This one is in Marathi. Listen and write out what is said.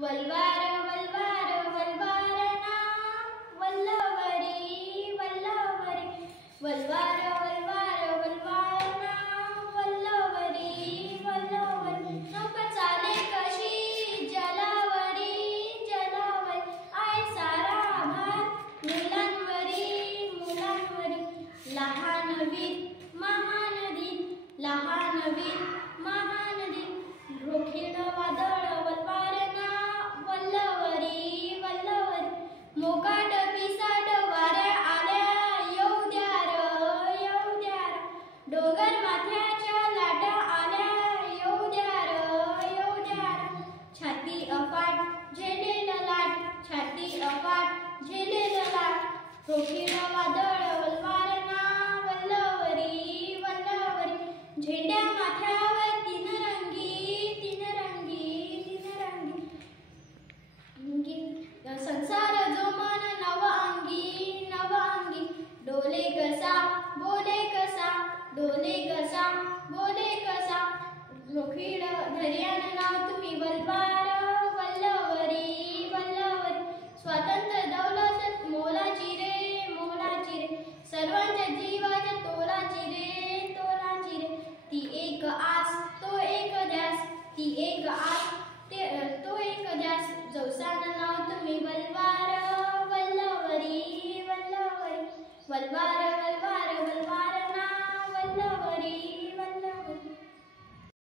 वल्वार वल्वार वल्वार ना वल्लवरी वल्लवरी वल्वार वल्वार वल्वार ना वल्लवरी वल्लवरी नौका चाले कशी जलावरी जलावरी आहे सारा भार मुलांवरी मुलांवरी लहान वीर महानदी लहान वीर महानदी रोखीण वादळ वल्वार ना वल्लवरी वल्लवरी मोकाट पिसाट वाऱ्या आल्या येऊ द्या र डोंगर माथ्याच्या लाटा आल्या येऊ द्या र छाती अफाट झेलेलं लाट छाती अफाट झेलेलं लाट रोखीण वादळ वल्वार ना वल्लवरी वल्लवरी झेंड्या माथ्यावर तीन रंगी संसार जो मन नव अंगी डोले कसा बोले कसा डोले कसा बोले कसा रोखीड धर्यान नाव तुम्ही वल्वार वल्लवरी वल्लवरी स्वातंत्र्य दौलत मोलाची रे सर्वांच्या जीवाच्या तोलाची रे ती एक आस तो एक ध्यास ती एक आस तो एक ध्यास जवसान नाव तुम्ही वल्वार वल्लवरी वल्लवरी वल्वार वल्वार